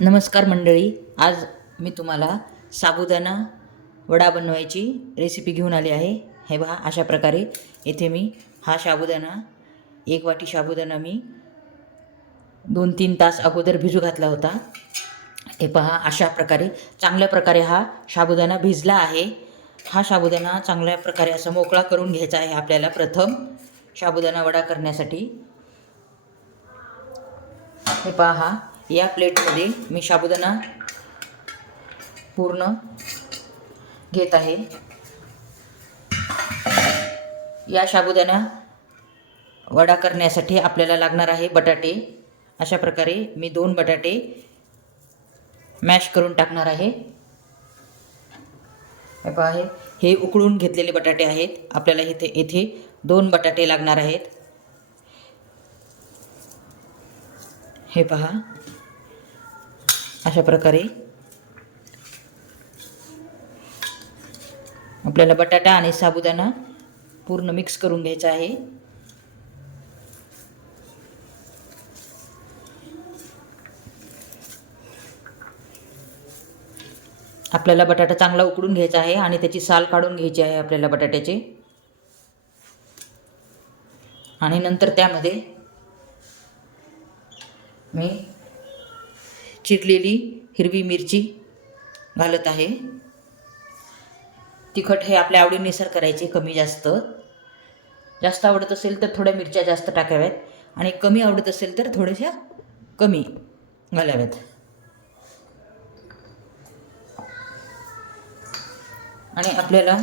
नमस्कार मंडळी आज मी तुम्हाला साबुदाणा वडा बनवायची रेसिपी घेऊन आली आहे. हे पहा अशा प्रकारे येथे मी हा साबुदाणा एक वाटी साबुदाणा मी दोन तीन तास अगोदर भिजू घातला होता. हे पहा अशा प्रकारे चांगल्या प्रकारे हा साबुदाणा भिजला आहे. हा साबुदाणा चांगल्या प्रकारे असा मोकळा करून घ्यायचा आहे आपल्याला प्रथम साबुदाणा वडा करण्यासाठी. हे पहा या प्लेटमध्ये मी साबुदाणा पूर्ण घेत आहे. या साबुदाणा वडा करण्यासाठी आपल्याला लागणार आहे बटाटे. अशा प्रकारे मी दोन बटाटे मॅश करून टाकणार आहे. हे पहा हे हे उकळून घेतलेले बटाटे आहेत. आपल्याला इथे येथे दोन बटाटे लागणार आहेत. हे पहा अशा प्रकारे. आपल्याला बटाटा आणि साबुदाणा पूर्ण मिक्स करून घ्यायचा आहे. आपल्याला बटाटा चांगला उकडून घ्यायचा आहे आणि त्याची साल काढून घ्यायची आहे आपल्याला बटाट्याचे. आणि नंतर त्यामध्ये मी चिरलेली हिरवी मिरची घालत आहे. तिखट हे आपल्या आवडीनुसार करायचे कमी जास्त. जास्त आवडत असेल तर थोड्या मिरच्या जास्त टाकाव्यात आणि कमी आवडत असेल तर थोड्याशा कमी घालाव्यात. आणि आपल्याला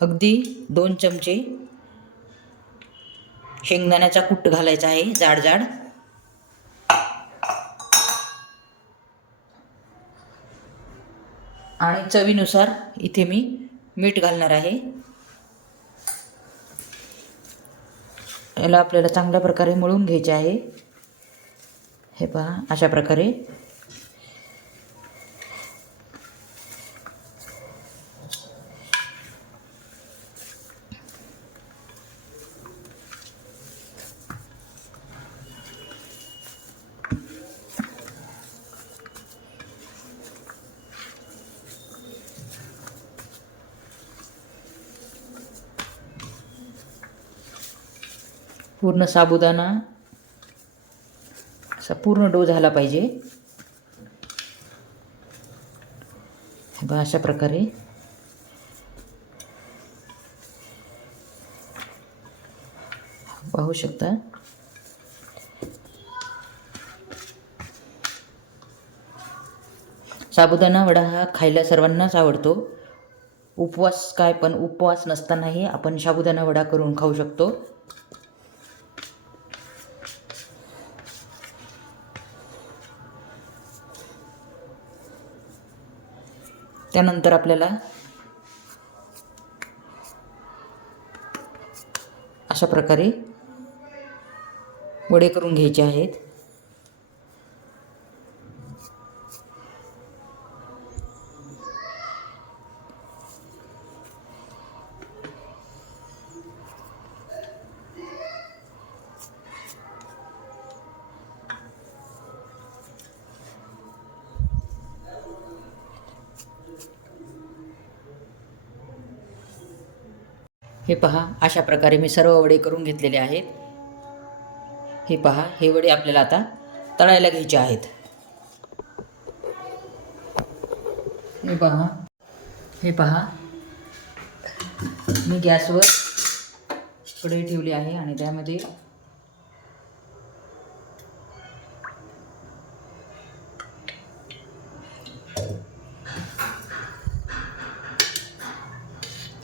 अगदी दोन चमचे शेंगदाण्याचा कूट घालायचा आहे जाड जाड आणि चवीनुसार इथे मी मीठ घालणार आहे. याला आपल्याला चांगल्या प्रकारे मळून घ्यायचे आहे. हे पहा अशा प्रकारे पूर्ण साबुदाणा असा पूर्ण डो झाला पाहिजे. हे अशा प्रकारे. पाहू शकता. साबुदाणा वडा हा खायला सर्वांनाच आवडतो. उपवास काय पण उपवास नसतानाही आपण साबुदाणा वडा करून खाऊ शकतो. त्यानंतर आपल्याला अशा प्रकारे वडे करून घ्यायचे आहेत. हे पहा अशा प्रकारे मी सर्व वडे करून घेतलेले आहेत. हे पहा हे वडे आपल्याला आता तळायला घ्यायचे आहेत. हे पहा हे पहा. मी गॅसवर कढई ठेवली आहे आणि त्यामध्ये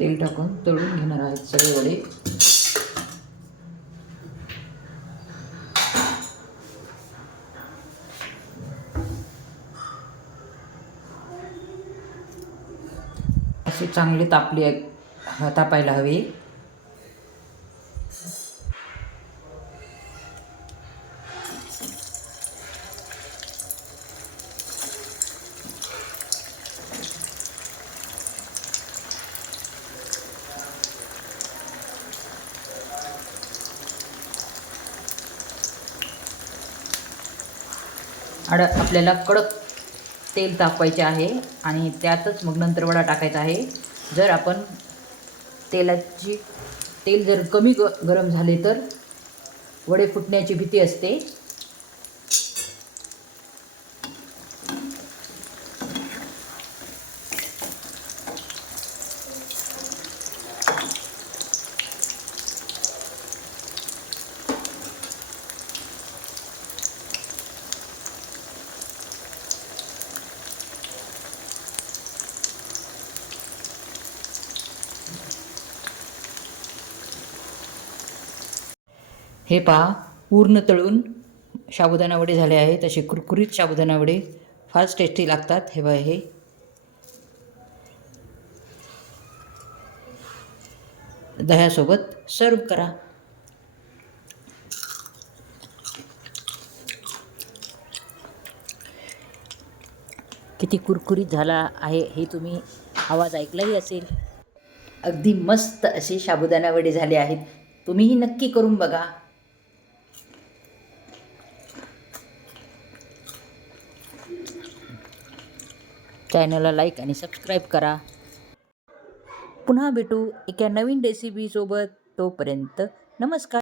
तेल टाकून तळून घेणार आहेत सगळे वडे. असे चांगले तापले तापायला हवे. आड आपल्याला कडक तेल तापवायचे आहे आणि त्यातच मग नंतर वडा टाकायचा आहे. जर आपण तेलाची तेल जर कमी ग गरम झाले तर वडे फुटण्याची भीती असते. हे पहा पूर्ण तळून साबुदाणा वडे झाले आहेत. असे कुरकुरीत साबुदाणा वडे फारच टेस्टी लागतात. हे बघा हे. दह्यासोबत सर्व करा. किती कुरकुरीत झाला आहे हे तुम्ही आवाज ऐकलाही असेल. अगदी मस्त असे साबुदाणा वडे झाले आहेत. तुम्हीही नक्की करून बघा. चॅनलला लाईक आणि सबस्क्राईब करा. पुन्हा भेटू एका नवीन रेसिपीसोबत तोपर्यंत नमस्कार.